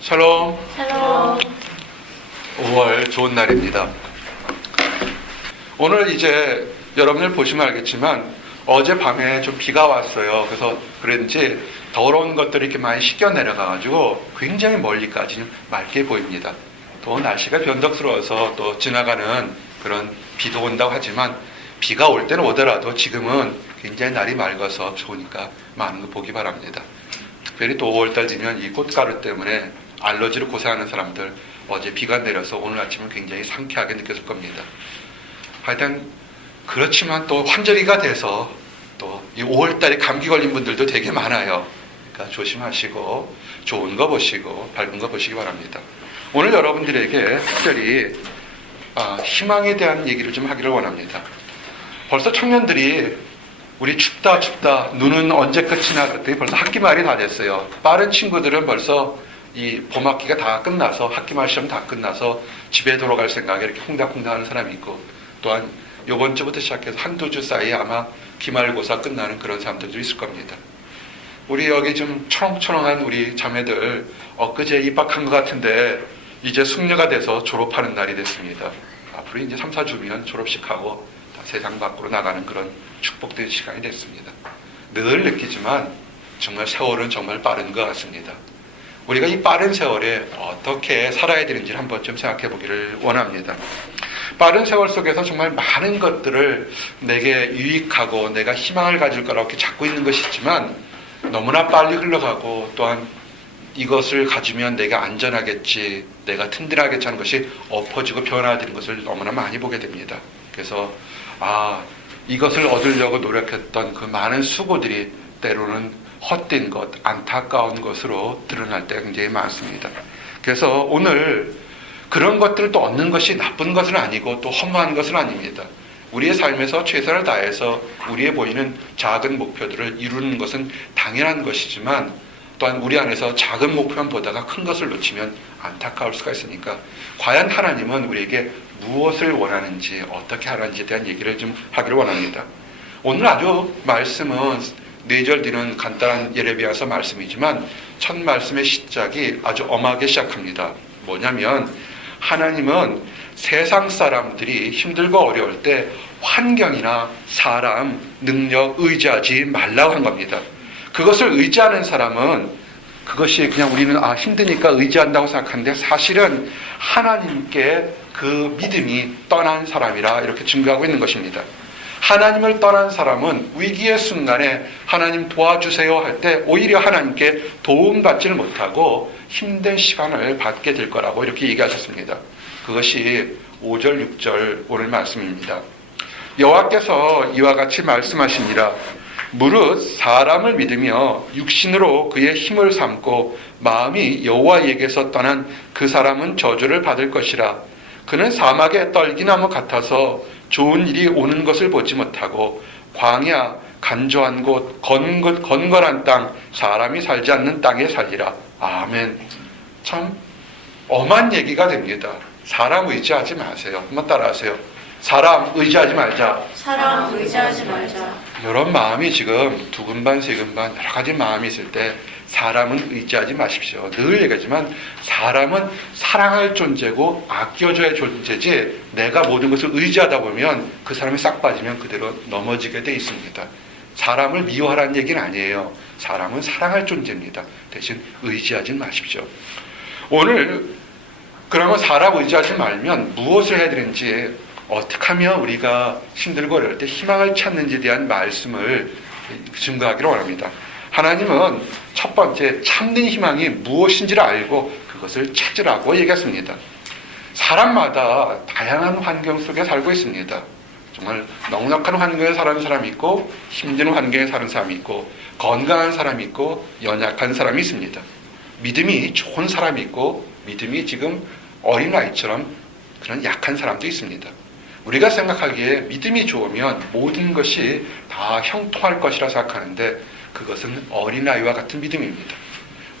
샬롬. 샬롬. 5월 좋은 날입니다. 오늘 이제 여러분들 보시면 알겠지만 어젯밤에 좀 비가 왔어요. 그래서 그런지 더러운 것들이 이렇게 많이 씻겨 내려가가지고 굉장히 멀리까지 좀 맑게 보입니다. 또 날씨가 변덕스러워서 또 지나가는 그런 비도 온다고 하지만 비가 올 때는 오더라도 지금은 굉장히 날이 맑아서 좋으니까 많은 거 보기 바랍니다. 특별히 또 5월달 되면 이 꽃가루 때문에 알러지로 고생하는 사람들 어제 비가 내려서 오늘 아침은 굉장히 상쾌하게 느껴질 겁니다. 하여튼 그렇지만 또 환절기가 돼서 또 이 5월달에 감기 걸린 분들도 되게 많아요. 그러니까 조심하시고 좋은 거 보시고 밝은 거 보시기 바랍니다. 오늘 여러분들에게 특별히 희망에 대한 얘기를 좀 하기를 원합니다. 벌써 청년들이 우리 춥다 눈은 언제 끝이나 그랬더니 벌써 학기말이 다 됐어요. 빠른 친구들은 벌써 이 봄학기가 다 끝나서 학기말 시험 다 끝나서 집에 돌아갈 생각에 이렇게 콩닥콩닥 하는 사람이 있고, 또한 이번 주부터 시작해서 한두 주 사이에 아마 기말고사 끝나는 그런 사람들도 있을 겁니다. 우리 여기 좀 초롱초롱한 우리 자매들 엊그제 입학한 것 같은데 이제 숙녀가 돼서 졸업하는 날이 됐습니다. 앞으로 이제 3, 4주면 졸업식하고 세상 밖으로 나가는 그런 축복된 시간이 됐습니다. 늘 느끼지만 정말 세월은 정말 빠른 것 같습니다. 우리가 이 빠른 세월에 어떻게 살아야 되는지 한번 좀 생각해 보기를 원합니다. 빠른 세월 속에서 정말 많은 것들을 내게 유익하고 내가 희망을 가질 거라고 이렇게 잡고 있는 것이 있지만 너무나 빨리 흘러가고, 또한 이것을 가지면 내가 안전하겠지, 내가 튼튼하겠지 하는 것이 엎어지고 변화되는 것을 너무나 많이 보게 됩니다. 그래서 이것을 얻으려고 노력했던 그 많은 수고들이 때로는 헛된 것, 안타까운 것으로 드러날 때가 굉장히 많습니다. 그래서 오늘 그런 것들을 또 얻는 것이 나쁜 것은 아니고 또 허무한 것은 아닙니다. 우리의 삶에서 최선을 다해서 우리의 보이는 작은 목표들을 이루는 것은 당연한 것이지만, 또한 우리 안에서 작은 목표보다가 큰 것을 놓치면 안타까울 수가 있으니까 과연 하나님은 우리에게 무엇을 원하는지, 어떻게 하는지에 대한 얘기를 좀 하기를 원합니다. 오늘 아주 말씀은 4절 뒤는 간단한 예레미야서 말씀이지만 첫 말씀의 시작이 아주 엄하게 시작합니다. 뭐냐면 하나님은 세상 사람들이 힘들고 어려울 때 환경이나 사람, 능력 의지하지 말라고 한 겁니다. 그것을 의지하는 사람은 그것이 그냥 우리는 힘드니까 의지한다고 생각하는데 사실은 하나님께 그 믿음이 떠난 사람이라 이렇게 증거하고 있는 것입니다. 하나님을 떠난 사람은 위기의 순간에 하나님 도와주세요 할 때 오히려 하나님께 도움받지를 못하고 힘든 시간을 받게 될 거라고 이렇게 얘기하셨습니다. 그것이 5절, 6절 오늘 말씀입니다. 여호와께서 이와 같이 말씀하시니라. 무릇 사람을 믿으며 육신으로 그의 힘을 삼고 마음이 여호와에게서 떠난 그 사람은 저주를 받을 것이라. 그는 사막의 떨기나무 같아서 좋은 일이 오는 것을 보지 못하고 광야, 간조한 곳, 건건한 땅, 사람이 살지 않는 땅에 살리라. 아멘. 참 엄한 얘기가 됩니다. 사람 의지하지 마세요. 한번 따라하세요. 사람 의지하지 말자. 사람 의지하지 말자. 이런 마음이 지금 두근반 세근반 여러 가지 마음이 있을 때 사람은 의지하지 마십시오. 늘 얘기하지만 사람은 사랑할 존재고 아껴줘야 할 존재지, 내가 모든 것을 의지하다 보면 그 사람이 싹 빠지면 그대로 넘어지게 돼 있습니다. 사람을 미워하라는 얘기는 아니에요. 사람은 사랑할 존재입니다. 대신 의지하지 마십시오. 오늘 그러면 사람 의지하지 말면 무엇을 해야 되는지, 어떻게 하면 우리가 힘들고 어려울 때 희망을 찾는지에 대한 말씀을 증거하기를 원합니다. 하나님은 첫 번째 참된 희망이 무엇인지를 알고 그것을 찾으라고 얘기했습니다. 사람마다 다양한 환경 속에 살고 있습니다. 정말 넉넉한 환경에 사는 사람이 있고 힘든 환경에 사는 사람이 있고 건강한 사람이 있고 연약한 사람이 있습니다. 믿음이 좋은 사람이 있고 믿음이 지금 어린아이처럼 그런 약한 사람도 있습니다. 우리가 생각하기에 믿음이 좋으면 모든 것이 다 형통할 것이라 생각하는데 그것은 어린아이와 같은 믿음입니다.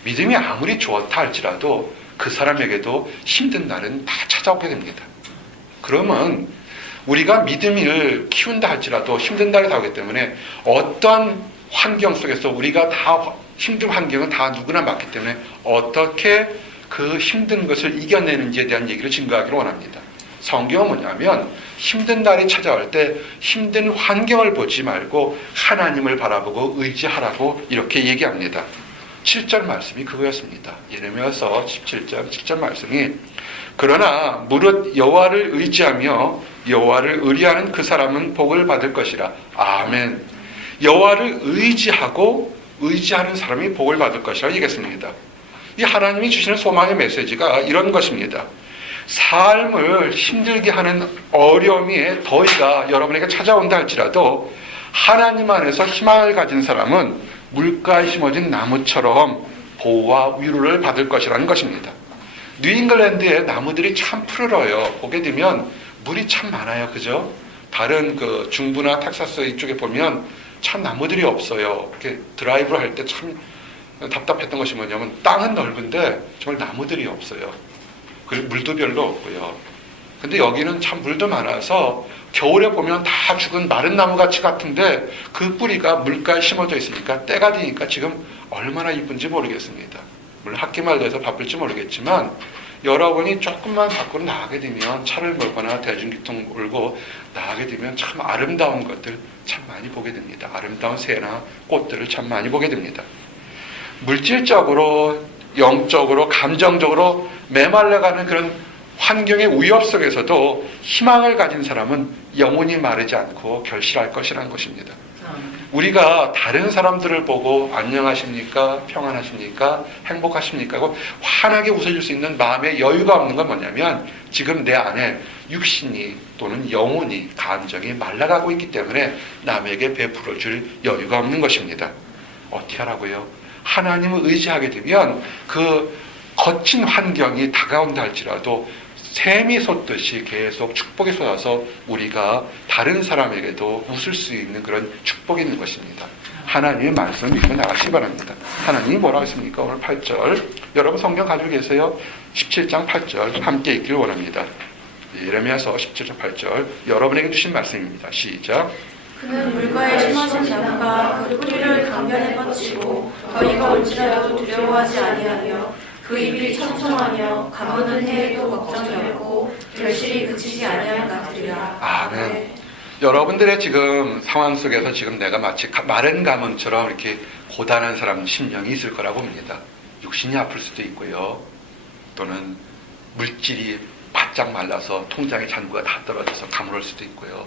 믿음이 아무리 좋다 할지라도 그 사람에게도 힘든 날은 다 찾아오게 됩니다. 그러면 우리가 믿음을 키운다 할지라도 힘든 날이 나오기 때문에 어떤 환경 속에서 우리가 다 힘든 환경은 다 누구나 맞기 때문에 어떻게 그 힘든 것을 이겨내는지에 대한 얘기를 증거하기를 원합니다. 성경은 뭐냐면 힘든 날이 찾아올 때 힘든 환경을 보지 말고 하나님을 바라보고 의지하라고 이렇게 얘기합니다. 7절 말씀이 그거였습니다. 예레미야서 17절 7절 말씀이 그러나 무릇 여호와를 의지하며 여호와를 의리하는 그 사람은 복을 받을 것이라. 아멘. 여호와를 의지하는 사람이 복을 받을 것이라 얘기했습니다. 이 하나님이 주시는 소망의 메시지가 이런 것입니다. 삶을 힘들게 하는 어려움의 더위가 여러분에게 찾아온다 할지라도 하나님 안에서 희망을 가진 사람은 물가에 심어진 나무처럼 보호와 위로를 받을 것이라는 것입니다. 뉴잉글랜드의 나무들이 참 푸르러요. 보게 되면 물이 참 많아요. 그죠? 다른 그 중부나 텍사스 이쪽에 보면 참 나무들이 없어요. 이렇게 드라이브를 할 때 참 답답했던 것이 뭐냐면 땅은 넓은데 정말 나무들이 없어요. 그리고 물도 별로 없고요. 근데 여기는 참 물도 많아서 겨울에 보면 다 죽은 마른 나무 같이 같은데 그 뿌리가 물가에 심어져 있으니까 때가 되니까 지금 얼마나 이쁜지 모르겠습니다. 물론 학기말 돼서 바쁠지 모르겠지만 여러분이 조금만 밖으로 나가게 되면 차를 몰거나 대중교통 몰고 나가게 되면 참 아름다운 것들 참 많이 보게 됩니다. 아름다운 새나 꽃들을 참 많이 보게 됩니다. 물질적으로, 영적으로, 감정적으로 메말라가는 그런 환경의 위협 속에서도 희망을 가진 사람은 영혼이 마르지 않고 결실할 것이라는 것입니다. 우리가 다른 사람들을 보고 안녕하십니까? 평안하십니까? 행복하십니까? 하고 환하게 웃어줄 수 있는 마음의 여유가 없는 건 뭐냐면 지금 내 안에 육신이 또는 영혼이 감정이 말라가고 있기 때문에 남에게 베풀어줄 여유가 없는 것입니다. 어떻게 하라고요? 하나님을 의지하게 되면 그 거친 환경이 다가온다 할지라도 샘이 솟듯이 계속 축복이 쏟아서 우리가 다른 사람에게도 웃을 수 있는 그런 축복이 있는 것입니다. 하나님의 말씀을 믿고 나가시기 바랍니다. 하나님이 뭐라고 했습니까? 오늘 8절 여러분 성경 가지고 계세요? 17장 8절 함께 읽기를 원합니다. 예레미야서 17장 8절 여러분에게 주신 말씀입니다. 시작. 그는 물가에 심어진 나무가 그 뿌리를 강변에 뻗치고 더위가 올지라도 두려워하지 아니하며 그 입이 청청하며 가무는 해에도 걱정이 없고 결실이 그치지 아니할 같으리라. 아멘. 네. 여러분들의 지금 상황 속에서 지금 내가 마치 마른 가문처럼 이렇게 고단한 사람 심령이 있을 거라고 봅니다. 육신이 아플 수도 있고요. 또는 물질이 바짝 말라서 통장에 잔고가 다 떨어져서 가물을 수도 있고요.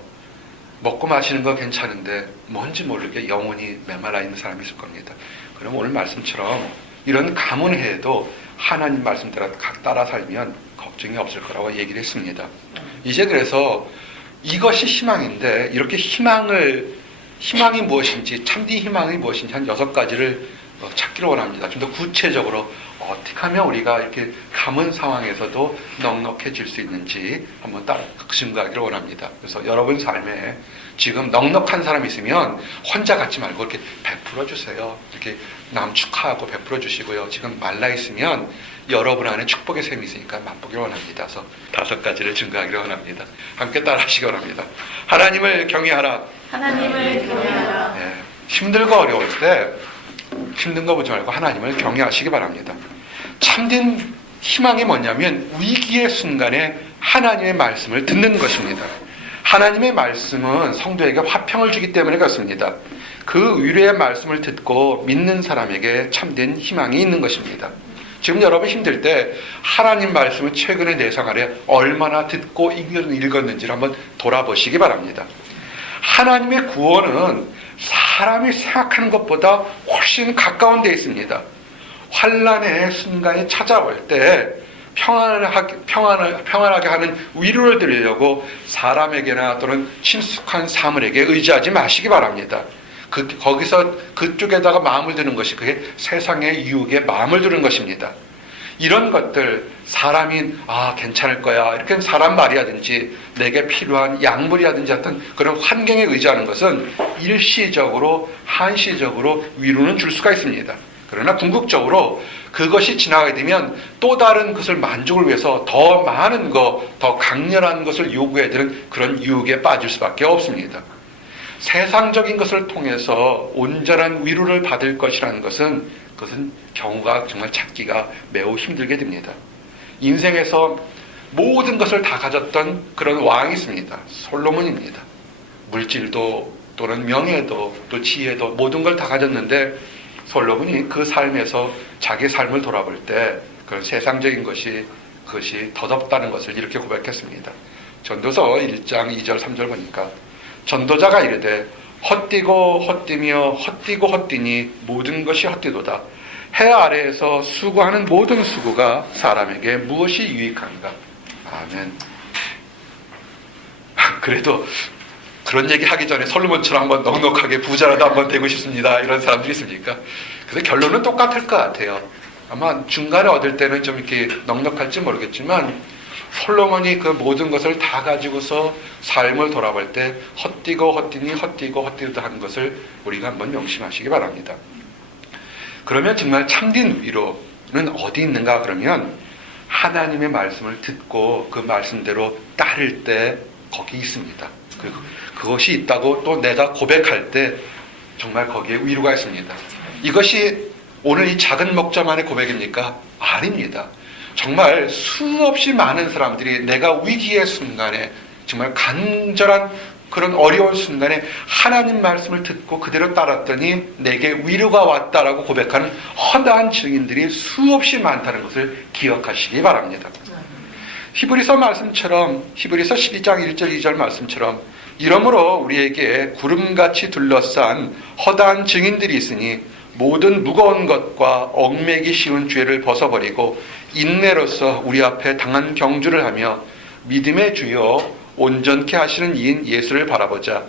먹고 마시는 거 괜찮은데 뭔지 모르게 영혼이 메말라 있는 사람이 있을 겁니다. 그럼 오늘 말씀처럼 이런 가문해에도 하나님 말씀대로 따라 살면 걱정이 없을 거라고 얘기를 했습니다. 이제 그래서 이것이 희망인데 이렇게 희망이 무엇인지 참된 희망이 무엇인지 한 6가지를 찾기를 원합니다. 좀 더 구체적으로 어떻게 하면 우리가 이렇게 가문 상황에서도 넉넉해질 수 있는지 한번 따라 증거하기를 원합니다. 그래서 여러분 삶에 지금 넉넉한 사람이 있으면 혼자 갖지 말고 이렇게 베풀어 주세요. 이렇게 남 축하하고 베풀어 주시고요. 지금 말라 있으면 여러분 안에 축복의 샘이 있으니까 맛보기를 원합니다. 그래서 5가지를 증거하기를 원합니다. 함께 따라 하시기 원합니다. 하나님을 경외하라. 하나님을 경외하라. 네, 힘들고 어려울 때 힘든 거 보지 말고 하나님을 경외하시기 바랍니다. 참된 희망이 뭐냐면 위기의 순간에 하나님의 말씀을 듣는 것입니다. 하나님의 말씀은 성도에게 화평을 주기 때문에 그렇습니다. 그 위로의 말씀을 듣고 믿는 사람에게 참된 희망이 있는 것입니다. 지금 여러분 힘들 때 하나님 말씀을 최근에 내 생활에 얼마나 듣고 읽었는지를 한번 돌아보시기 바랍니다. 하나님의 구원은 사람이 생각하는 것보다 훨씬 가까운 데 있습니다. 환난의 순간이 찾아올 때 평안하게 하는 위로를 드리려고 사람에게나 또는 친숙한 사물에게 의지하지 마시기 바랍니다. 거기서 그쪽에다가 마음을 두는 것이 그게 세상의 유혹에 마음을 두는 것입니다. 이런 것들 사람이 괜찮을 거야 이렇게 사람 말이라든지 내게 필요한 약물이라든지 어떤 그런 환경에 의지하는 것은 일시적으로 한시적으로 위로는 줄 수가 있습니다. 그러나 궁극적으로 그것이 지나가게 되면 또 다른 것을 만족을 위해서 더 많은 것, 더 강렬한 것을 요구해야 되는 그런 유혹에 빠질 수밖에 없습니다. 세상적인 것을 통해서 온전한 위로를 받을 것이라는 것은 그 그것은 경우가 정말 찾기가 매우 힘들게 됩니다. 인생에서 모든 것을 다 가졌던 그런 왕이 있습니다. 솔로몬입니다. 물질도 또는 명예도 또 지혜도 모든 걸 다 가졌는데 솔로몬이 그 삶에서 자기 삶을 돌아볼 때 그런 세상적인 그것이 덧없다는 것을 이렇게 고백했습니다. 전도서 1장 2절 3절 보니까 전도자가 이르되 헛되고 헛되며 헛되고 헛되니 모든 것이 헛되도다. 해 아래에서 수고하는 모든 수고가 사람에게 무엇이 유익한가? 아멘. 그래도 그런 얘기 하기 전에 솔로몬처럼 한번 넉넉하게 부자라도 한번 되고 싶습니다. 이런 사람들이 있습니까? 그래서 결론은 똑같을 것 같아요. 아마 중간에 얻을 때는 좀 이렇게 넉넉할지 모르겠지만 솔로몬이 그 모든 것을 다 가지고서 삶을 돌아볼 때 헛되고 헛되니 헛되고 헛되다 하는 것을 우리가 한번 명심하시기 바랍니다. 그러면 정말 참된 위로는 어디 있는가? 그러면 하나님의 말씀을 듣고 그 말씀대로 따를 때 거기 있습니다. 그것이 있다고 또 내가 고백할 때 정말 거기에 위로가 있습니다. 이것이 오늘 이 작은 목자만의 고백입니까? 아닙니다. 정말 수없이 많은 사람들이 내가 위기의 순간에 정말 간절한 그런 어려운 순간에 하나님 말씀을 듣고 그대로 따랐더니 내게 위로가 왔다라고 고백하는 허다한 증인들이 수없이 많다는 것을 기억하시기 바랍니다. 히브리서 말씀처럼 히브리서 12장 1절 2절 말씀처럼 이러므로 우리에게 구름같이 둘러싼 허다한 증인들이 있으니 모든 무거운 것과 얽매기 쉬운 죄를 벗어버리고 인내로서 우리 앞에 당한 경주를 하며 믿음의 주여 온전케 하시는 이인 예수를 바라보자.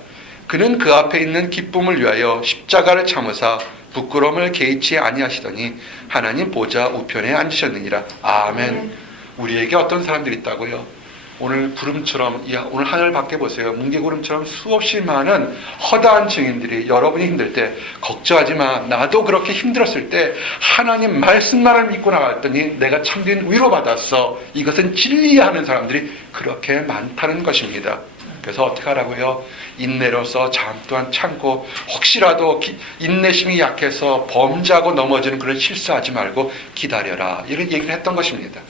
그는 그 앞에 있는 기쁨을 위하여 십자가를 참으사 부끄러움을 개의치 아니하시더니 하나님 보좌 우편에 앉으셨느니라. 아멘. 우리에게 어떤 사람들이 있다고요? 오늘 구름처럼 오늘 하늘 밖에 보세요. 뭉게구름처럼 수없이 많은 허다한 증인들이 여러분이 힘들 때 걱정하지 마. 나도 그렇게 힘들었을 때 하나님 말씀만을 믿고 나갔더니 내가 참된 위로받았어. 이것은 진리야 하는 사람들이 그렇게 많다는 것입니다. 그래서 어떻게 하라고요? 인내로서 잠 또한 참고 혹시라도 인내심이 약해서 범죄하고 넘어지는 그런 실수하지 말고 기다려라. 이런 얘기를 했던 것입니다.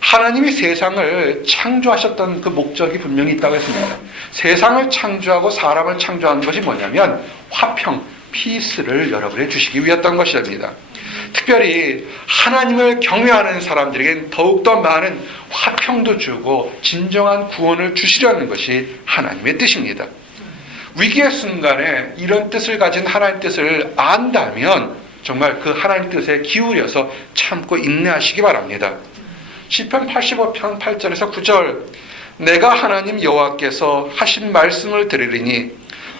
하나님이 세상을 창조하셨던 그 목적이 분명히 있다고 했습니다. 세상을 창조하고 사람을 창조하는 것이 뭐냐면 화평, 피스를 여러분에 주시기 위했던 것입니다. 특별히 하나님을 경외하는 사람들에겐 더욱더 많은 화평도 주고 진정한 구원을 주시려는 것이 하나님의 뜻입니다. 위기의 순간에 이런 뜻을 가진 하나님의 뜻을 안다면 정말 그 하나님의 뜻에 기울여서 참고 인내하시기 바랍니다. 시편 85편 8절에서 9절 내가 하나님 여호와께서 하신 말씀을 들으리니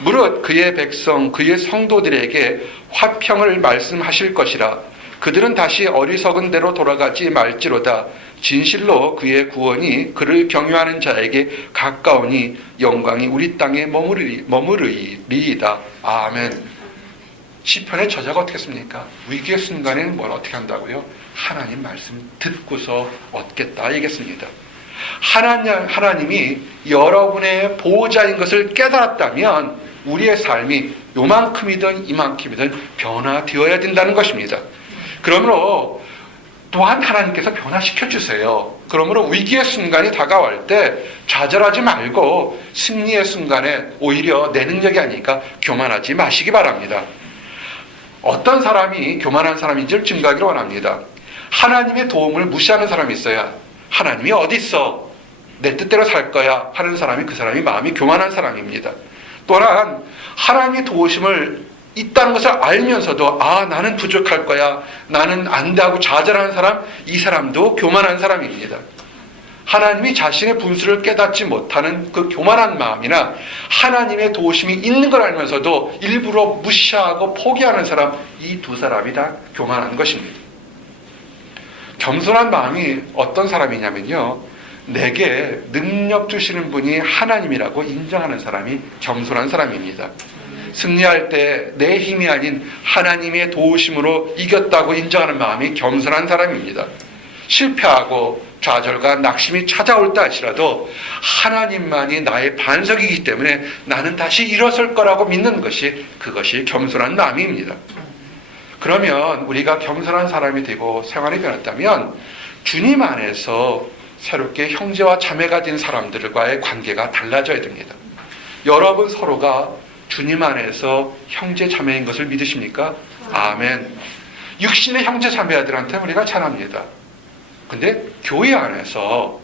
무릇 그의 백성 그의 성도들에게 화평을 말씀하실 것이라. 그들은 다시 어리석은 대로 돌아가지 말지로다. 진실로 그의 구원이 그를 경외하는 자에게 가까우니 영광이 우리 땅에 머무르리이다. 아멘. 시편의 저자가 어떻게 했습니까? 위기의 순간에는 뭘 어떻게 한다고요? 하나님 말씀 듣고서 얻겠다 얘기했습니다. 하나님이 여러분의 보호자인 것을 깨달았다면 우리의 삶이 요만큼이든 이만큼이든 변화되어야 된다는 것입니다. 그러므로 또한 하나님께서 변화시켜 주세요. 그러므로 위기의 순간이 다가올 때 좌절하지 말고 승리의 순간에 오히려 내 능력이 아니니까 교만하지 마시기 바랍니다. 어떤 사람이 교만한 사람인지를 증거하기를 원합니다. 하나님의 도움을 무시하는 사람이 있어야 하나님이 어디 있어? 내 뜻대로 살 거야 하는 사람이 그 사람이 마음이 교만한 사람입니다. 또한 하나님의 도우심을 있다는 것을 알면서도 나는 부족할 거야, 나는 안 돼 하고 좌절하는 사람, 이 사람도 교만한 사람입니다. 하나님이 자신의 분수를 깨닫지 못하는 그 교만한 마음이나 하나님의 도우심이 있는 걸 알면서도 일부러 무시하고 포기하는 사람, 이 두 사람이 다 교만한 것입니다. 겸손한 마음이 어떤 사람이냐면요, 내게 능력 주시는 분이 하나님이라고 인정하는 사람이 겸손한 사람입니다. 승리할 때 내 힘이 아닌 하나님의 도우심으로 이겼다고 인정하는 마음이 겸손한 사람입니다. 실패하고 좌절과 낙심이 찾아올 때 할지라도 하나님만이 나의 반석이기 때문에 나는 다시 일어설 거라고 믿는 것이 그것이 겸손한 마음입니다. 그러면 우리가 겸손한 사람이 되고 생활이 변했다면 주님 안에서 새롭게 형제와 자매가 된 사람들과의 관계가 달라져야 됩니다. 여러분 서로가 주님 안에서 형제 자매인 것을 믿으십니까? 아멘. 육신의 형제 자매들한테 우리가 잘합니다. 근데 교회 안에서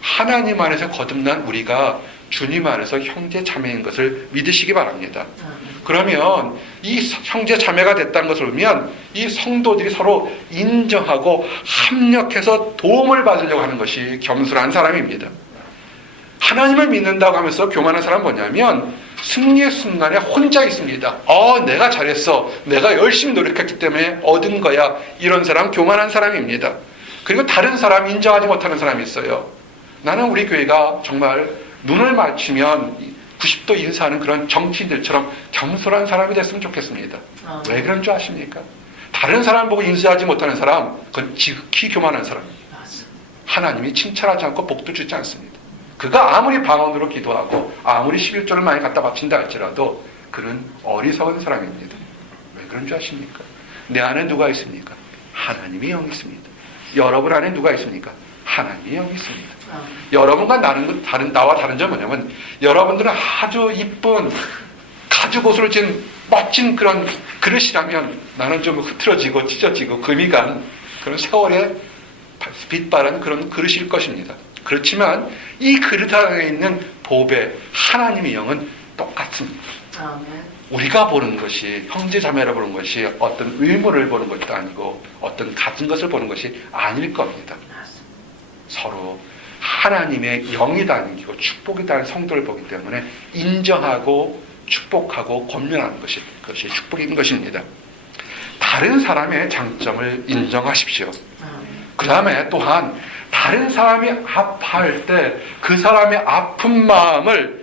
하나님 안에서 거듭난 우리가 주님 안에서 형제 자매인 것을 믿으시기 바랍니다. 그러면 이 형제 자매가 됐다는 것을 보면 이 성도들이 서로 인정하고 합력해서 도움을 받으려고 하는 것이 겸손한 사람입니다. 하나님을 믿는다고 하면서 교만한 사람은 뭐냐면 승리의 순간에 혼자 있습니다. 내가 잘했어. 내가 열심히 노력했기 때문에 얻은 거야. 이런 사람 교만한 사람입니다. 그리고 다른 사람 인정하지 못하는 사람이 있어요. 나는 우리 교회가 정말 눈을 맞추면 90도 인사하는 그런 정치인들처럼 겸손한 사람이 됐으면 좋겠습니다. 왜 그런 줄 아십니까? 다른 사람 보고 인사하지 못하는 사람, 그건 지극히 교만한 사람입니다. 하나님이 칭찬하지 않고 복도 주지 않습니다. 그가 아무리 방언으로 기도하고 아무리 11조를 많이 갖다 바친다 할지라도 그는 어리석은 사람입니다. 왜 그런 줄 아십니까? 내 안에 누가 있습니까? 하나님의 영이 있습니다. 여러분 안에 누가 있습니까? 하나님의 영이 있습니다. 여러분과 나와 다른 점은 뭐냐면 여러분들은 아주 이쁜 가죽옷으로 찐 멋진 그런 그릇이라면 나는 좀 흐트러지고 찢어지고 금이 간 그런 세월에 빛바른 그런 그릇일 것입니다. 그렇지만 이 그릇 안에 있는 보배 하나님의 영은 똑같습니다. 우리가 보는 것이 형제자매라 보는 것이 어떤 의무를 보는 것도 아니고 어떤 가진 것을 보는 것이 아닐 겁니다. 서로 하나님의 영이 담기고 축복이 담긴 성도를 보기 때문에 인정하고 축복하고 권면하는 것이 그것이 축복인 것입니다. 다른 사람의 장점을 인정하십시오. 그 다음에 또한 다른 사람이 아파할 때 그 사람의 아픈 마음을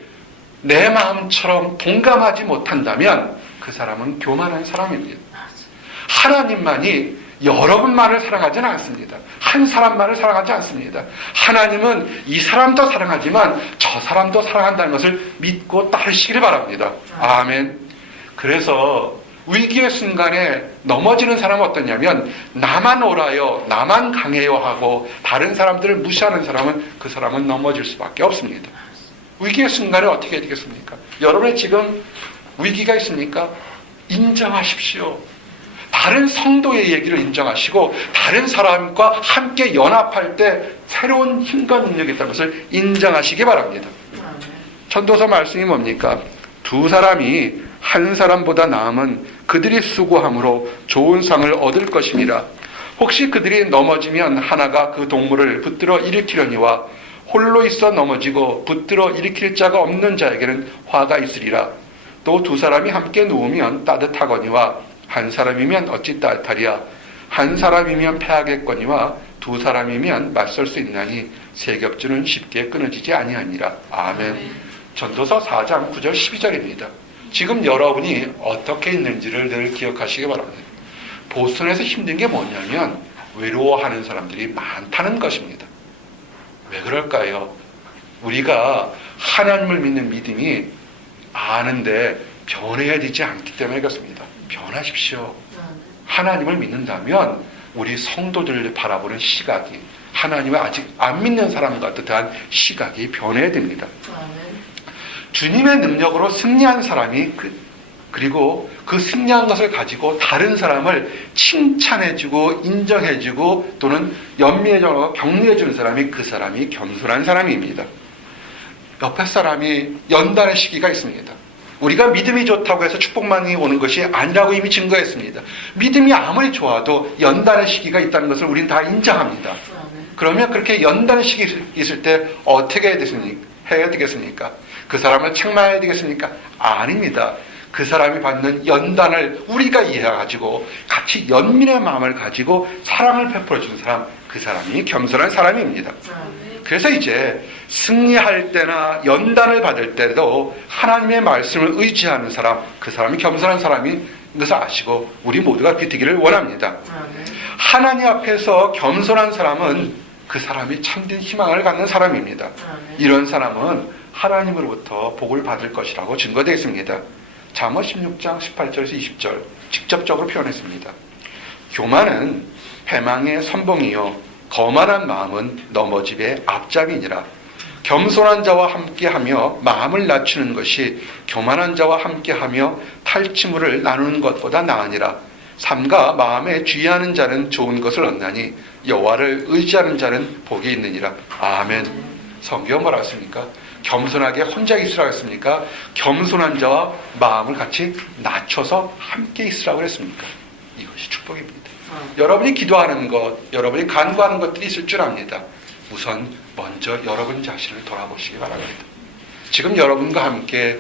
내 마음처럼 동감하지 못한다면 그 사람은 교만한 사람입니다. 하나님만이 여러분만을 사랑하지는 않습니다. 한 사람만을 사랑하지 않습니다. 하나님은 이 사람도 사랑하지만 저 사람도 사랑한다는 것을 믿고 따르시길 바랍니다. 아멘. 그래서 위기의 순간에 넘어지는 사람은 어떠냐면 나만 옳아요, 나만 강해요 하고 다른 사람들을 무시하는 사람은 그 사람은 넘어질 수밖에 없습니다. 위기의 순간에 어떻게 해야 되겠습니까? 여러분의 지금 위기가 있습니까? 인정하십시오. 다른 성도의 얘기를 인정하시고 다른 사람과 함께 연합할 때 새로운 힘과 능력이 있다는 것을 인정하시기 바랍니다. 전도서 말씀이 뭡니까? 두 사람이 한 사람보다 나음은 그들이 수고함으로 좋은 상을 얻을 것임이라. 혹시 그들이 넘어지면 하나가 그 동물을 붙들어 일으키려니와 홀로 있어 넘어지고 붙들어 일으킬 자가 없는 자에게는 화가 있으리라. 또 두 사람이 함께 누우면 따뜻하거니와 한 사람이면 어찌 따뜻하리야. 한 사람이면 패하겠거니와 두 사람이면 맞설 수 있나니 세 겹줄은 쉽게 끊어지지 아니하니라. 아멘. 전도서 4장 9절 12절입니다. 지금 여러분이 어떻게 있는지를 늘 기억하시기 바랍니다. 보스턴에서 힘든 게 뭐냐면 외로워하는 사람들이 많다는 것입니다. 왜 그럴까요? 우리가 하나님을 믿는 믿음이 아는데 변해야 되지 않기 때문에 그렇습니다. 변하십시오. 하나님을 믿는다면 우리 성도들을 바라보는 시각이 하나님을 아직 안 믿는 사람과 뜻한 시각이 변해야 됩니다. 주님의 능력으로 승리한 사람이 그리고 그 승리한 것을 가지고 다른 사람을 칭찬해주고 인정해주고 또는 연미해주고 격려해주는 사람이 그 사람이 겸손한 사람입니다. 옆에 사람이 연단의 시기가 있습니다. 우리가 믿음이 좋다고 해서 축복만이 오는 것이 아니라고 이미 증거했습니다. 믿음이 아무리 좋아도 연단의 시기가 있다는 것을 우리는 다 인정합니다. 그러면 그렇게 연단의 시기 있을 때 어떻게 해야 되겠습니까? 그 사람을 책망해야 되겠습니까? 아닙니다. 그 사람이 받는 연단을 우리가 이해해가지고 같이 연민의 마음을 가지고 사랑을 베풀어주는 사람, 그 사람이 겸손한 사람입니다. 그래서 이제 승리할 때나 연단을 받을 때도 하나님의 말씀을 의지하는 사람, 그 사람이 겸손한 사람인 것을 아시고 우리 모두가 그렇게 되기를 원합니다. 하나님 앞에서 겸손한 사람은 그 사람이 참된 희망을 갖는 사람입니다. 이런 사람은 하나님으로부터 복을 받을 것이라고 증거되어 있습니다. 잠언 16장 18절에서 20절 직접적으로 표현했습니다. 교만은 패망의 선봉이요 거만한 마음은 넘어짐의 앞잡이니라. 겸손한 자와 함께하며 마음을 낮추는 것이 교만한 자와 함께하며 탈취물을 나누는 것보다 나으니라. 삼가 마음에 주의하는 자는 좋은 것을 얻나니 여호와를 의지하는 자는 복이 있느니라. 아멘. 성경 뭐라 했습니까? 겸손하게 혼자 있으라고 했습니까? 겸손한 자와 마음을 같이 낮춰서 함께 있으라고 했습니까? 이것이 축복입니다. 여러분이 기도하는 것, 여러분이 간구하는 것들이 있을 줄 압니다. 우선 먼저 여러분 자신을 돌아보시기 바랍니다. 지금 여러분과 함께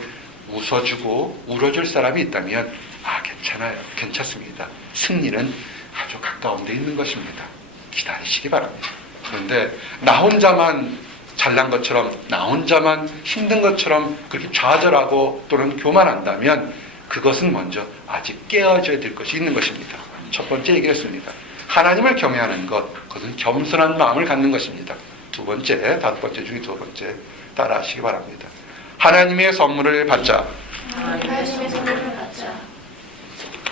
웃어주고 울어줄 사람이 있다면 괜찮아요. 괜찮습니다. 승리는 아주 가까운 데 있는 것입니다. 기다리시기 바랍니다. 그런데 나 혼자만 잘난 것처럼, 나 혼자만 힘든 것처럼 그렇게 좌절하고 또는 교만한다면 그것은 먼저 아직 깨어져야 될 것이 있는 것입니다. 첫 번째 얘기했습니다. 하나님을 경외하는 것, 그것은 겸손한 마음을 갖는 것입니다. 두 번째, 다섯 번째 중에 두 번째 따라하시기 바랍니다. 하나님의 선물을 받자. 하나님의 선물을 받자.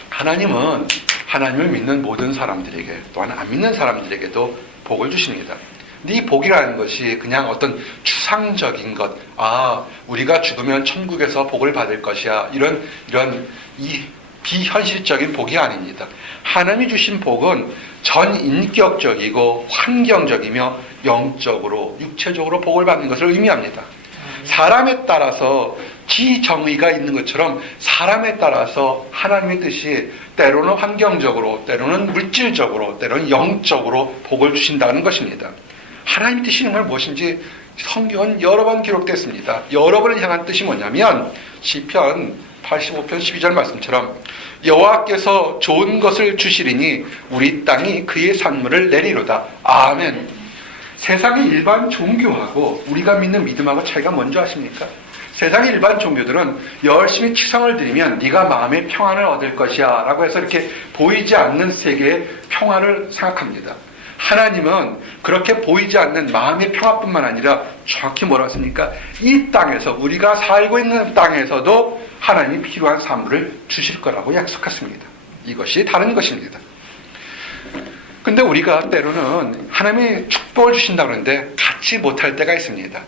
하나님은 하나님을 믿는 모든 사람들에게 또한 안 믿는 사람들에게도 복을 주십니다. 근데 이 복이라는 것이 그냥 어떤 추상적인 것, 우리가 죽으면 천국에서 복을 받을 것이야, 이런 이 비현실적인 복이 아닙니다. 하나님이 주신 복은 전인격적이고 환경적이며 영적으로, 육체적으로 복을 받는 것을 의미합니다. 사람에 따라서 지정의가 있는 것처럼 사람에 따라서 하나님의 뜻이 때로는 환경적으로, 때로는 물질적으로, 때로는 영적으로 복을 주신다는 것입니다. 하나님 뜻이 정말 무엇인지 성경은 여러 번 기록됐습니다. 여러 번을 향한 뜻이 뭐냐면 시편 85편 12절 말씀처럼 여호와께서 좋은 것을 주시리니 우리 땅이 그의 산물을 내리로다. 아멘. 세상의 일반 종교하고 우리가 믿는 믿음하고 차이가 뭔지 아십니까? 세상의 일반 종교들은 열심히 치성을 드리면 네가 마음의 평안을 얻을 것이야 라고 해서 이렇게 보이지 않는 세계의 평안을 생각합니다. 하나님은 그렇게 보이지 않는 마음의 평화뿐만 아니라 정확히 뭐라고 했습니까? 이 땅에서, 우리가 살고 있는 땅에서도 하나님이 필요한 산물을 주실 거라고 약속했습니다. 이것이 다른 것입니다. 근데 우리가 때로는 하나님이 축복을 주신다고 하는데 갖지 못할 때가 있습니다.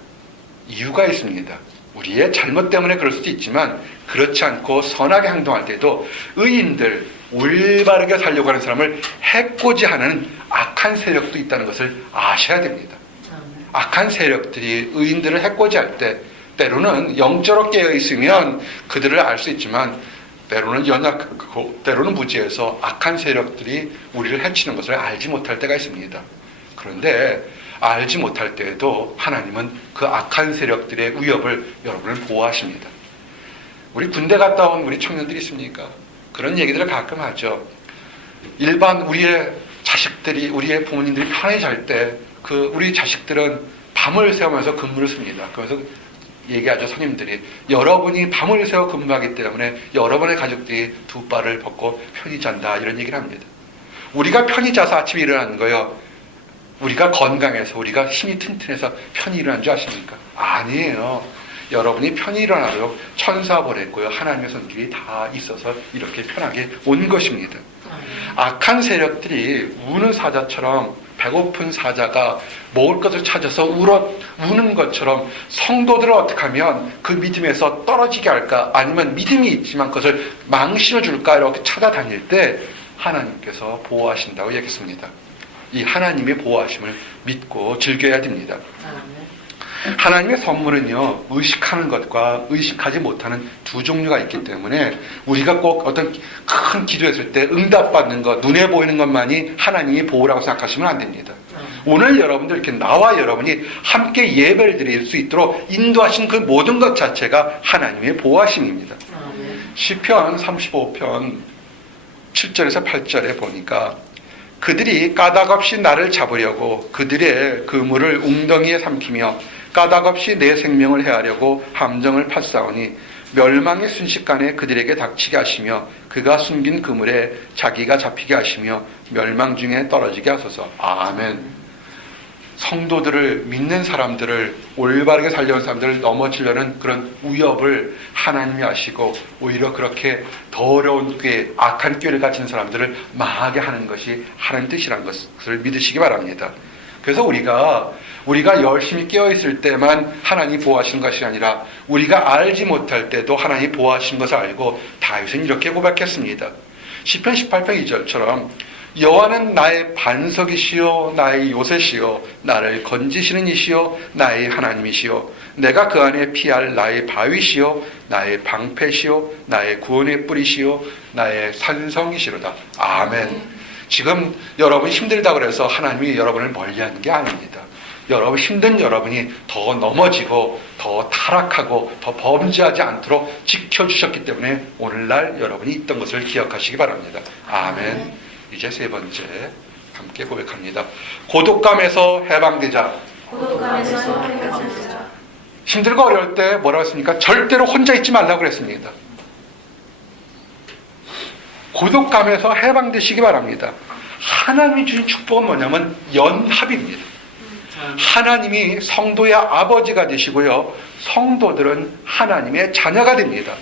이유가 있습니다. 우리의 잘못 때문에 그럴 수도 있지만 그렇지 않고 선하게 행동할 때도 의인들, 올바르게 살려고 하는 사람을 해코지하는 악한 세력도 있다는 것을 아셔야 됩니다. 악한 세력들이 의인들을 해코지할 때 때로는 영적으로 깨어있으면 그들을 알 수 있지만 때로는 연약하고 때로는 무지해서 악한 세력들이 우리를 해치는 것을 알지 못할 때가 있습니다. 그런데 알지 못할 때에도 하나님은 그 악한 세력들의 위협을 여러분을 보호하십니다. 우리 군대 갔다 온 우리 청년들이 있습니까? 그런 얘기들을 가끔 하죠. 일반 우리의 자식들이, 우리의 부모님들이 편히 잘 때 우리 자식들은 밤을 새우면서 근무를 씁니다. 그래서 얘기하죠, 선임들이. 여러분이 밤을 새워 근무하기 때문에 여러분의 가족들이 두 발을 벗고 편히 잔다, 이런 얘기를 합니다. 우리가 편히 자서 아침에 일어나는 거요, 우리가 건강해서, 우리가 힘이 튼튼해서 편히 일어난 줄 아십니까? 아니에요. 여러분이 편히 일어나도록 천사 보냈고요, 하나님의 손길이 다 있어서 이렇게 편하게 온 것입니다. 악한 세력들이 우는 사자처럼, 배고픈 사자가 먹을 것을 찾아서 우는 것처럼 성도들을 어떻게 하면 그 믿음에서 떨어지게 할까, 아니면 믿음이 있지만 그것을 망신을 줄까, 이렇게 찾아다닐 때 하나님께서 보호하신다고 얘기했습니다. 이 하나님의 보호하심을 믿고 즐겨야 됩니다. 하나님의 선물은요, 의식하는 것과 의식하지 못하는 두 종류가 있기 때문에 우리가 꼭 어떤 큰 기도했을 때 응답받는 것, 눈에 보이는 것만이 하나님이 보호라고 생각하시면 안 됩니다. 오늘 여러분들 이렇게 나와 여러분이 함께 예배를 드릴 수 있도록 인도하신 그 모든 것 자체가 하나님의 보호하심입니다. 시편 35편 7절에서 8절에 보니까 그들이 까닭없이 나를 잡으려고 그들의 그물을 웅덩이에 삼키며 까닭없이 내 생명을 해하려고 함정을 팠사오니 멸망의 순식간에 그들에게 닥치게 하시며 그가 숨긴 그물에 자기가 잡히게 하시며 멸망 중에 떨어지게 하소서. 아멘. 성도들을, 믿는 사람들을, 올바르게 살려는 사람들을 넘어지려는 그런 위협을 하나님이 아시고 오히려 그렇게 더러운 꾀, 악한 꾀를 가진 사람들을 망하게 하는 것이 하나님 뜻이라는 것을 믿으시기 바랍니다. 그래서 우리가 열심히 깨어있을 때만 하나님이 보호하시는 것이 아니라 우리가 알지 못할 때도 하나님이 보호하시는 것을 알고 다윗은 이렇게 고백했습니다. 시편 18편 2절처럼 여호와는 나의 반석이시요 나의 요새시요 나를 건지시는 이시요 나의 하나님이시요 내가 그 안에 피할 나의 바위시요 나의 방패시요 나의 구원의 뿌리시요 나의 산성이시로다. 아멘. 지금 여러분 힘들다고 해서 하나님이 여러분을 멀리하는 게 아닙니다. 여러분 힘든 여러분이 더 넘어지고 더 타락하고 더 범죄하지 않도록 지켜주셨기 때문에 오늘날 여러분이 있던 것을 기억하시기 바랍니다. 아멘. 이제 세 번째 함께 고백합니다. 고독감에서 해방되자. 고독감에서 해방되자. 힘들고 어려울 때 뭐라고 했습니까? 절대로 혼자 있지 말라고 그랬습니다. 고독감에서 해방되시기 바랍니다. 하나님이 주신 축복은 뭐냐면 연합입니다. 하나님이 성도의 아버지가 되시고요. 성도들은 하나님의 자녀가 됩니다.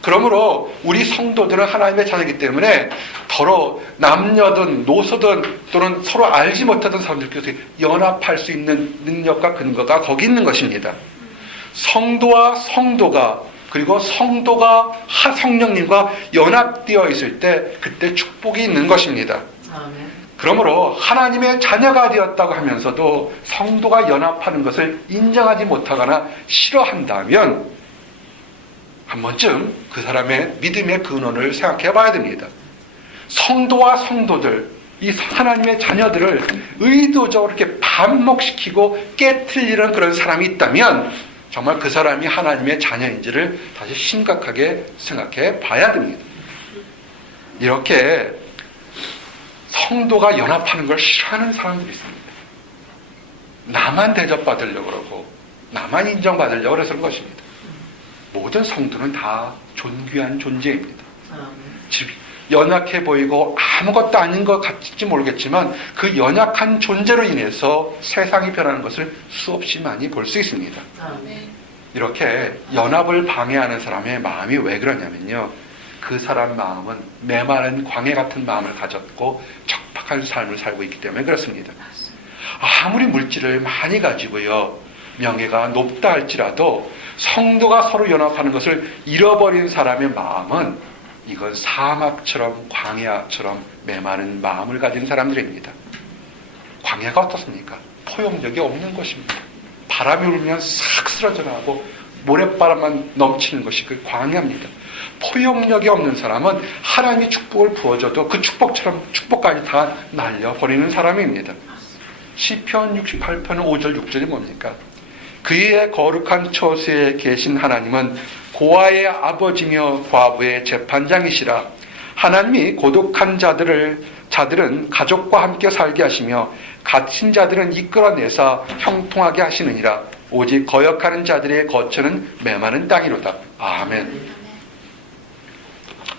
그러므로 우리 성도들은 하나님의 자녀이기 때문에 더러 남녀든 노소든 또는 서로 알지 못하던 사람들끼리 연합할 수 있는 능력과 근거가 거기 있는 것입니다. 성도와 성도가 그리고 성도가 성령님과 연합되어 있을 때 그때 축복이 있는 것입니다. 그러므로 하나님의 자녀가 되었다고 하면서도 성도가 연합하는 것을 인정하지 못하거나 싫어한다면 한 번쯤 그 사람의 믿음의 근원을 생각해 봐야 됩니다. 성도와 성도들, 이 하나님의 자녀들을 의도적으로 이렇게 반목시키고 깨트리는 그런 사람이 있다면 정말 그 사람이 하나님의 자녀인지를 다시 심각하게 생각해 봐야 됩니다. 이렇게 성도가 연합하는 걸 싫어하는 사람들이 있습니다. 나만 대접받으려고 그러고 나만 인정받으려고 해서 그런 것입니다. 모든 성도는 다 존귀한 존재입니다. 연약해 보이고 아무것도 아닌 것 같을지 모르겠지만 그 연약한 존재로 인해서 세상이 변하는 것을 수없이 많이 볼 수 있습니다. 이렇게 연합을 방해하는 사람의 마음이 왜 그러냐면요. 그 사람 마음은 메마른 광해 같은 마음을 가졌고 척박한 삶을 살고 있기 때문에 그렇습니다. 아무리 물질을 많이 가지고요. 명예가 높다 할지라도 성도가 서로 연합하는 것을 잃어버린 사람의 마음은 이건 사막처럼 광야처럼 메마른 마음을 가진 사람들입니다. 광야가 어떻습니까? 포용력이 없는 것입니다. 바람이 불면 싹 쓰러져 나가고 모래바람만 넘치는 것이 그 광야입니다. 포용력이 없는 사람은 하나님이 축복을 부어줘도 그 축복까지 다 날려버리는 사람입니다. 시편 68편 5절 6절이 뭡니까? 그의 거룩한 처소에 계신 하나님은 고아의 아버지며 과부의 재판장이시라. 하나님이 고독한 자들은 가족과 함께 살게 하시며 갇힌 자들은 이끌어내사 형통하게 하시느니라. 오직 거역하는 자들의 거처는 메마른 땅이로다. 아멘.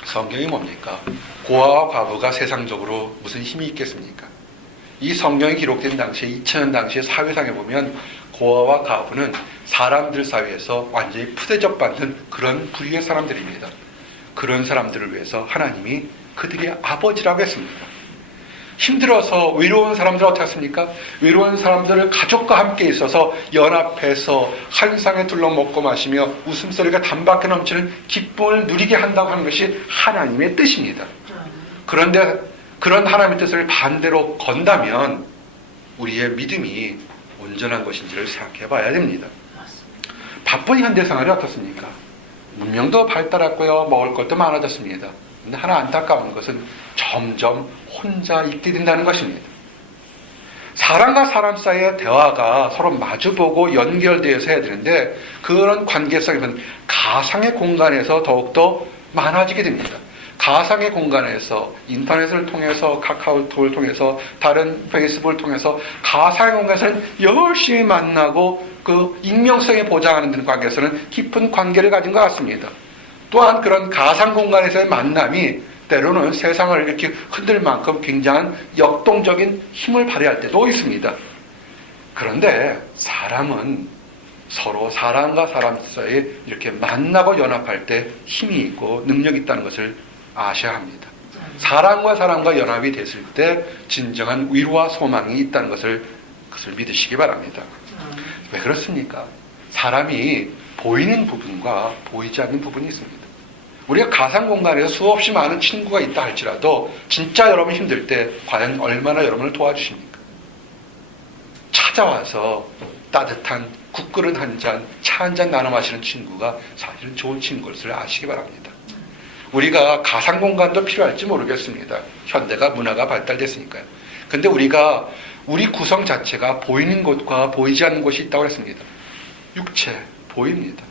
성경이 뭡니까? 고아와 과부가 세상적으로 무슨 힘이 있겠습니까? 이 성경이 기록된 당시에 2000년 당시에 사회상에 보면 고아와 과부는 사람들 사이에서 완전히 푸대접 받는 그런 부류의 사람들입니다. 그런 사람들을 위해서 하나님이 그들의 아버지라고 했습니다. 힘들어서 외로운 사람들 어떻게 했습니까? 외로운 사람들을 가족과 함께 있어서 연합해서 한 상에 둘러 먹고 마시며 웃음소리가 단박에 넘치는 기쁨을 누리게 한다고 하는 것이 하나님의 뜻입니다. 그런데 그런 하나님의 뜻을 반대로 건다면 우리의 믿음이 온전한 것인지를 생각해 봐야 됩니다. 바쁜 현대생활이 어떻습니까? 문명도 발달했고요. 먹을 것도 많아졌습니다. 근데 하나 안타까운 것은 점점 혼자 있게 된다는 것입니다. 사람과 사람 사이의 대화가 서로 마주보고 연결되어서 해야 되는데 그런 관계성에서는 가상의 공간에서 더욱더 많아지게 됩니다. 가상의 공간에서 인터넷을 통해서 카카오톡을 통해서 다른 페이스북을 통해서 가상의 공간에서는 열심히 만나고 그 익명성에 보장하는 관계에서는 깊은 관계를 가진 것 같습니다. 또한 그런 가상 공간에서의 만남이 때로는 세상을 이렇게 흔들 만큼 굉장한 역동적인 힘을 발휘할 때도 있습니다. 그런데 사람은 서로 사람과 사람 사이에 이렇게 만나고 연합할 때 힘이 있고 능력이 있다는 것을 아셔야 합니다. 사람과 사람과 연합이 됐을 때 진정한 위로와 소망이 있다는 것을 믿으시기 바랍니다. 왜 그렇습니까? 사람이 보이는 부분과 보이지 않는 부분이 있습니다. 우리가 가상 공간에서 수없이 많은 친구가 있다 할지라도 진짜 여러분 힘들 때 과연 얼마나 여러분을 도와주십니까? 찾아와서 따뜻한 국끓은 한 잔, 차 한 잔 나눠 마시는 친구가 사실은 좋은 친구인 것을 아시기 바랍니다. 우리가 가상 공간도 필요할지 모르겠습니다. 현대가 문화가 발달됐으니까요. 근데 우리가 우리 구성 자체가 보이는 곳과 보이지 않는 곳이 있다고 했습니다. 육체 보입니다.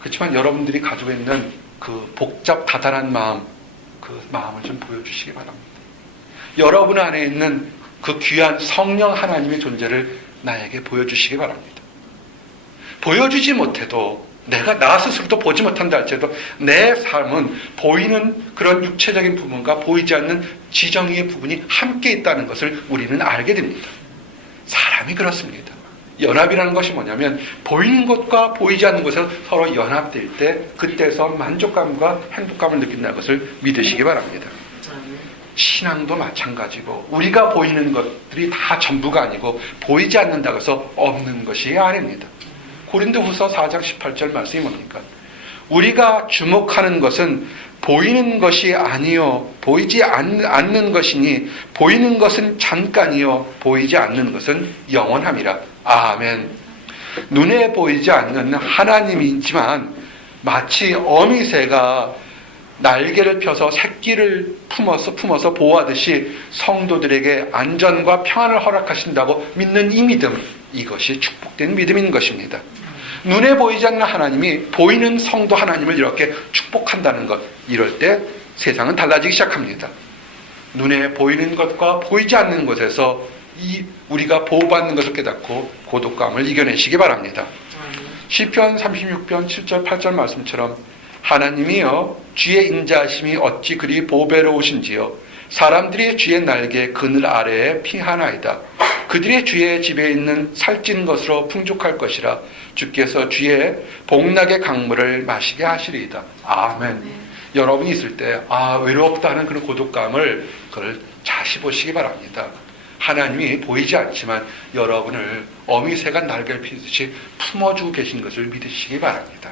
그렇지만 여러분들이 가지고 있는 그 복잡 다단한 마음, 그 마음을 좀 보여주시기 바랍니다. 여러분 안에 있는 그 귀한 성령 하나님의 존재를 나에게 보여주시기 바랍니다. 보여주지 못해도 내가 나 스스로도 보지 못한다 할지라도 내 삶은 보이는 그런 육체적인 부분과 보이지 않는 지정의의 부분이 함께 있다는 것을 우리는 알게 됩니다. 사람이 그렇습니다. 연합이라는 것이 뭐냐면 보이는 것과 보이지 않는 것에서 서로 연합될 때 그때서 만족감과 행복감을 느낀다는 것을 믿으시기 바랍니다. 신앙도 마찬가지고 우리가 보이는 것들이 다 전부가 아니고 보이지 않는다고 해서 없는 것이 아닙니다. 고린도후서 4장 18절 말씀이 뭡니까? 우리가 주목하는 것은 보이는 것이 아니요 보이지 않는 것이니 보이는 것은 잠깐이요 보이지 않는 것은 영원함이라. 아멘. 눈에 보이지 않는 하나님이지만 마치 어미새가 날개를 펴서 새끼를 품어서 보호하듯이 성도들에게 안전과 평안을 허락하신다고 믿는 이 믿음, 이것이 축복된 믿음인 것입니다. 눈에 보이지 않는 하나님이 보이는 성도 하나님을 이렇게 축복한다는 것, 이럴 때 세상은 달라지기 시작합니다. 눈에 보이는 것과 보이지 않는 것에서 우리가 보호받는 것을 깨닫고 고독감을 이겨내시기 바랍니다. 시편 36편 7절 8절 말씀처럼 하나님이여 주의 인자하심이 어찌 그리 보배로우신지요 사람들이 주의 날개 그늘 아래에 피하나이다. 그들의 주의 집에 있는 살찐 것으로 풍족할 것이라. 주께서 주의 복락의 강물을 마시게 하시리이다. 아멘. 여러분이 있을 때 외롭다는 그런 고독감을 그걸 자시 보시기 바랍니다. 하나님이 보이지 않지만 여러분을 어미새가 날개를 피듯이 품어주고 계신 것을 믿으시기 바랍니다.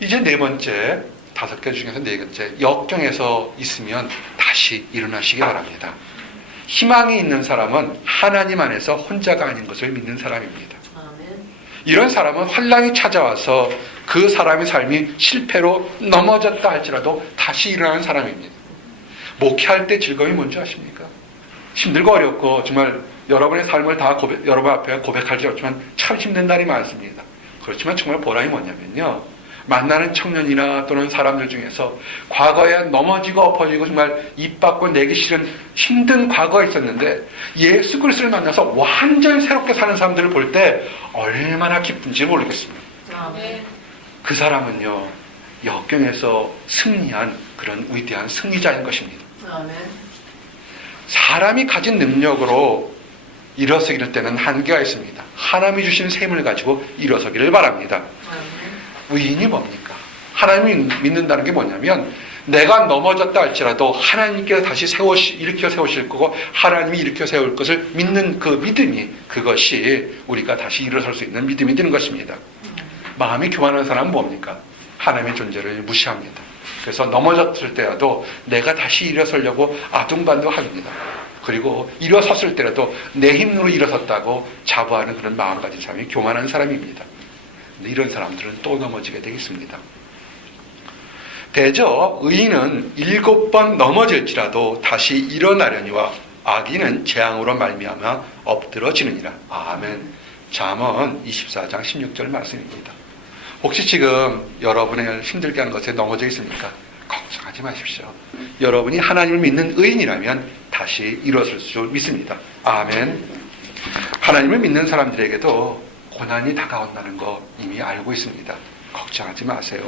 이제 네 번째, 5개 중에서 네 번째, 역경에서 있으면 다시 일어나시기 바랍니다. 희망이 있는 사람은 하나님 안에서 혼자가 아닌 것을 믿는 사람입니다. 이런 사람은 환난이 찾아와서 그 사람의 삶이 실패로 넘어졌다 할지라도 다시 일어나는 사람입니다. 목회할 때 즐거움이 뭔지 아십니까? 힘들고 어렵고 정말 여러분의 삶을 다 여러분 앞에 고백할 수 없지만 참 힘든 날이 많습니다. 그렇지만 정말 보람이 뭐냐면요, 만나는 청년이나 또는 사람들 중에서 과거에 넘어지고 엎어지고 정말 입 밖으로 내기 싫은 힘든 과거가 있었는데 예수 그리스도를 만나서 완전히 새롭게 사는 사람들을 볼 때 얼마나 기쁜지 모르겠습니다. 그 사람은요, 역경에서 승리한 그런 위대한 승리자인 것입니다. 사람이 가진 능력으로 일어서기를 때는 한계가 있습니다. 하나님이 주신 셈을 가지고 일어서기를 바랍니다. 의인이 뭡니까? 하나님이 믿는다는 게 뭐냐면 내가 넘어졌다 할지라도 하나님께서 다시 일으켜 세우실 거고 하나님이 일으켜 세울 것을 믿는 그 믿음이, 그것이 우리가 다시 일어설 수 있는 믿음이 되는 것입니다. 마음이 교만한 사람은 뭡니까? 하나님의 존재를 무시합니다. 그래서 넘어졌을 때라도 내가 다시 일어서려고 아둥바둥합니다. 그리고 일어섰을 때라도 내 힘으로 일어섰다고 자부하는 그런 마음 가진 사람이 교만한 사람입니다. 이런 사람들은 또 넘어지게 되겠습니다. 대저 의인은 7번 넘어질지라도 다시 일어나려니와 악인은 재앙으로 말미암아 엎드러지느니라. 아멘. 잠언 24장 16절 말씀입니다. 혹시 지금 여러분을 힘들게 하는 것에 넘어져 있습니까? 걱정하지 마십시오. 여러분이 하나님을 믿는 의인이라면 다시 일어설 줄 믿습니다. 아멘. 하나님을 믿는 사람들에게도 고난이 다가온다는 거 이미 알고 있습니다. 걱정하지 마세요.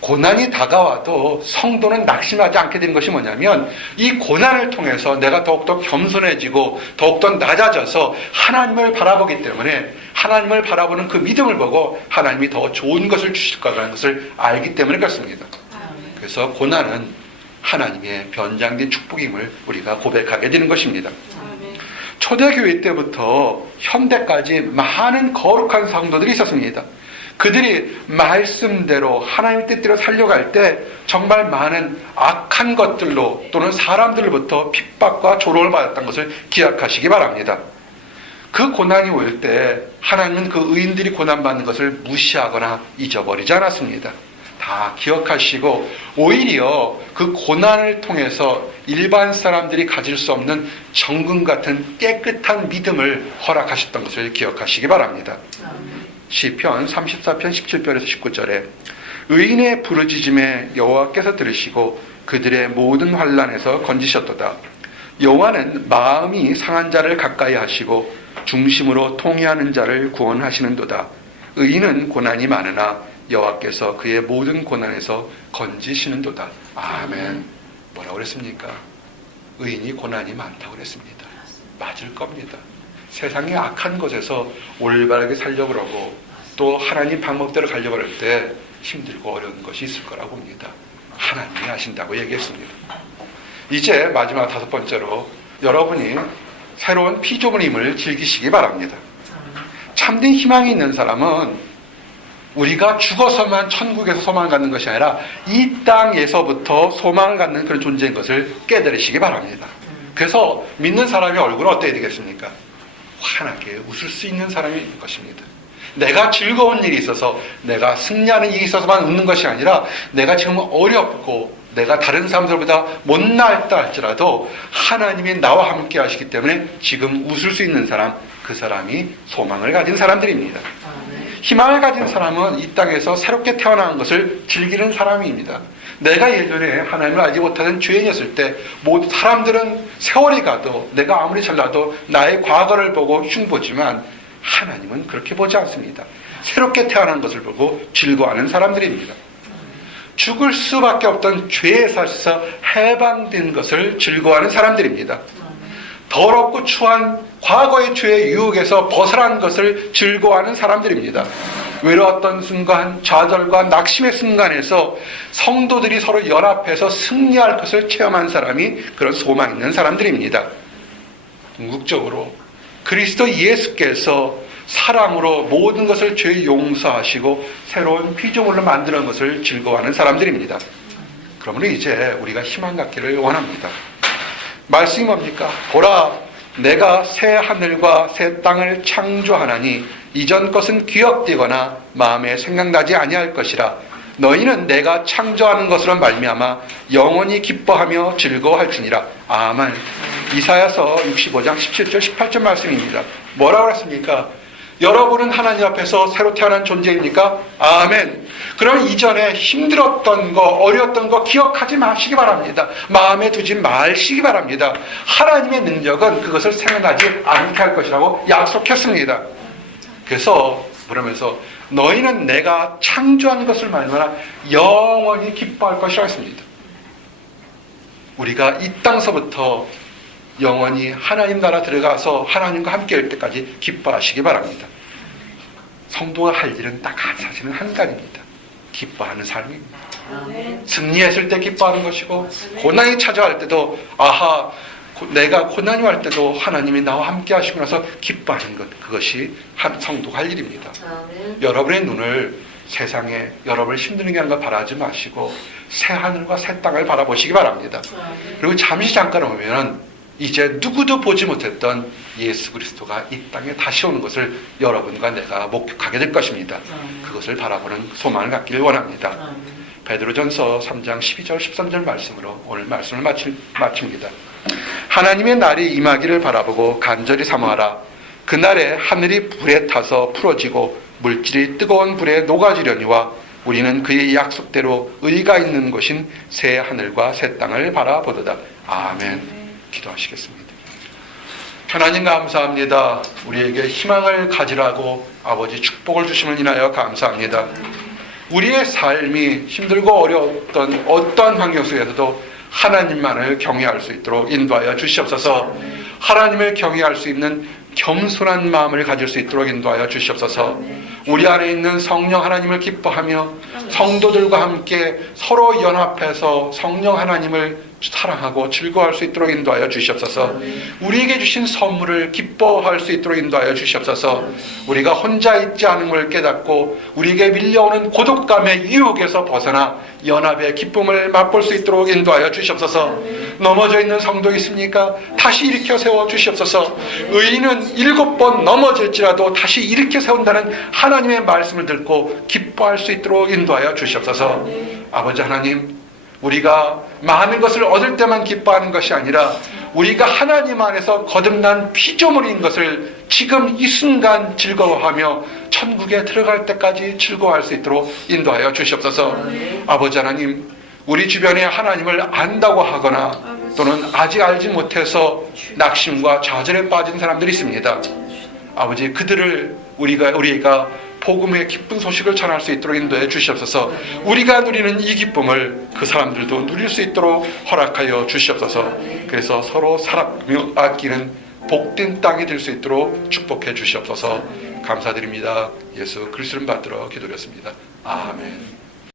고난이 다가와도 성도는 낙심하지 않게 되는 것이 뭐냐면 이 고난을 통해서 내가 더욱더 겸손해지고 더욱더 낮아져서 하나님을 바라보기 때문에 하나님을 바라보는 그 믿음을 보고 하나님이 더 좋은 것을 주실 거라는 것을 알기 때문에 그렇습니다. 그래서 고난은 하나님의 변장된 축복임을 우리가 고백하게 되는 것입니다. 초대교회 때부터 현대까지 많은 거룩한 성도들이 있었습니다. 그들이 말씀대로 하나님 뜻대로 살려갈 때 정말 많은 악한 것들로 또는 사람들로부터 핍박과 조롱을 받았던 것을 기억하시기 바랍니다. 그 고난이 올 때 하나님은 그 의인들이 고난받는 것을 무시하거나 잊어버리지 않았습니다. 다 기억하시고 오히려 그 고난을 통해서 일반 사람들이 가질 수 없는 정금 같은 깨끗한 믿음을 허락하셨던 것을 기억하시기 바랍니다. 시편 34편 17절에서 19절에 의인의 부르짖음에 여호와께서 들으시고 그들의 모든 환난에서 건지셨도다. 여호와는 마음이 상한 자를 가까이 하시고 중심으로 통회하는 자를 구원하시는도다. 의인은 고난이 많으나 여호와께서 그의 모든 고난에서 건지시는도다. 아멘. 뭐라고 그랬습니까? 의인이 고난이 많다고 그랬습니다. 맞을 겁니다. 세상의 악한 것에서 올바르게 살려고 그러고 또 하나님 방법대로 가려고 할 때 힘들고 어려운 것이 있을 거라고 봅니다. 하나님이 아신다고 얘기했습니다. 이제 마지막 5번째로 여러분이 새로운 피조물임을 즐기시기 바랍니다. 참된 희망이 있는 사람은 우리가 죽어서만 천국에서 소망을 갖는 것이 아니라 이 땅에서부터 소망을 갖는 그런 존재인 것을 깨달으시기 바랍니다. 그래서 믿는 사람의 얼굴은 어때야 되겠습니까? 환하게 웃을 수 있는 사람이 있는 것입니다. 내가 즐거운 일이 있어서 내가 승리하는 일이 있어서만 웃는 것이 아니라 내가 지금 어렵고 내가 다른 사람들보다 못나았다 할지라도 하나님이 나와 함께 하시기 때문에 지금 웃을 수 있는 사람, 그 사람이 소망을 가진 사람들입니다. 희망을 가진 사람은 이 땅에서 새롭게 태어나는 것을 즐기는 사람입니다. 내가 예전에 하나님을 알지 못하는 죄인이었을 때 모든 사람들은 세월이 가도 내가 아무리 잘나도 나의 과거를 보고 흉보지만 하나님은 그렇게 보지 않습니다. 새롭게 태어난 것을 보고 즐거워하는 사람들입니다. 죽을 수밖에 없던 죄의 사실에서 해방된 것을 즐거워하는 사람들입니다. 더럽고 추한 과거의 죄의 유혹에서 벗어난 것을 즐거워하는 사람들입니다. 외로웠던 순간, 좌절과 낙심의 순간에서 성도들이 서로 연합해서 승리할 것을 체험한 사람이 그런 소망 있는 사람들입니다. 궁극적으로 그리스도 예수께서 사랑으로 모든 것을 죄 용서하시고 새로운 피조물로 만드는 것을 즐거워하는 사람들입니다. 그러므로 이제 우리가 희망 갖기를 원합니다. 말씀이 뭡니까? 보라, 내가 새 하늘과 새 땅을 창조하나니 이전 것은 기억되거나 마음에 생각나지 아니할 것이라. 너희는 내가 창조하는 것으로 말미암아 영원히 기뻐하며 즐거워할지니라. 아멘. 이사야서 65장 17절 18절 말씀입니다. 뭐라고 했습니까? 여러분은 하나님 앞에서 새로 태어난 존재입니까? 아멘. 그럼 이전에 힘들었던 거, 어려웠던 거 기억하지 마시기 바랍니다. 마음에 두지 마시기 바랍니다. 하나님의 능력은 그것을 생각나지 않게 할 것이라고 약속했습니다. 그래서 그러면서 너희는 내가 창조한 것을 말미암아 영원히 기뻐할 것이라 했습니다. 우리가 이 땅서부터 영원히 하나님 나라 들어가서 하나님과 함께 할 때까지 기뻐하시기 바랍니다. 성도가 할 일은 딱 사실은 한 가지입니다. 기뻐하는 삶입니다. 승리했을 때 기뻐하는 것이고 고난이 찾아갈 때도 아하, 내가 고난이 올 때도 하나님이 나와 함께 하시고 나서 기뻐하는 것, 그것이 한 성도가 할 일입니다. 여러분의 눈을 세상에 여러분을 힘드는 게 하는 걸 바라지 마시고 새 하늘과 새 땅을 바라보시기 바랍니다. 그리고 잠시 잠깐 오면 이제 누구도 보지 못했던 예수 그리스도가 이 땅에 다시 오는 것을 여러분과 내가 목격하게 될 것입니다. 그것을 바라보는 소망을 갖기를 원합니다. 베드로전서 3장 12절 13절 말씀으로 오늘 말씀을 마칩니다. 하나님의 날이 임하기를 바라보고 간절히 사모하라. 그날에 하늘이 불에 타서 풀어지고 물질이 뜨거운 불에 녹아지려니와 우리는 그의 약속대로 의가 있는 곳인 새 하늘과 새 땅을 바라보도다. 아멘. 기도하시겠습니다. 하나님 감사합니다. 우리에게 희망을 가지라고 아버지 축복을 주심을 인하여 감사합니다. 우리의 삶이 힘들고 어려웠던 어떠한 환경 속에서도 하나님만을 경외할 수 있도록 인도하여 주시옵소서. 하나님을 경외할 수 있는 겸손한 마음을 가질 수 있도록 인도하여 주시옵소서. 우리 안에 있는 성령 하나님을 기뻐하며 성도들과 함께 서로 연합해서 성령 하나님을 사랑하고 즐거워할 수 있도록 인도하여 주시옵소서. 우리에게 주신 선물을 기뻐할 수 있도록 인도하여 주시옵소서. 우리가 혼자 있지 않은 걸 깨닫고 우리에게 밀려오는 고독감의 유혹에서 벗어나 연합의 기쁨을 맛볼 수 있도록 인도하여 주시옵소서. 넘어져 있는 성도 있습니까? 다시 일으켜 세워 주시옵소서. 의인은 7번 넘어질지라도 다시 일으켜 세운다는 하나님의 말씀을 듣고 기뻐할 수 있도록 인도하여 주시옵소서. 아버지 하나님, 우리가 많은 것을 얻을 때만 기뻐하는 것이 아니라 우리가 하나님 안에서 거듭난 피조물인 것을 지금 이 순간 즐거워하며 천국에 들어갈 때까지 즐거워할 수 있도록 인도하여 주시옵소서. 아버지 하나님, 우리 주변에 하나님을 안다고 하거나 또는 아직 알지 못해서 낙심과 좌절에 빠진 사람들이 있습니다. 아버지, 그들을 우리가 복음의 기쁜 소식을 전할 수 있도록 인도해 주시옵소서. 우리가 누리는 이 기쁨을 그 사람들도 누릴 수 있도록 허락하여 주시옵소서. 그래서 서로 사랑하며 아끼는 복된 땅이 될 수 있도록 축복해 주시옵소서. 감사드립니다. 예수 그리스도를 받들어 기도드렸습니다. 아멘.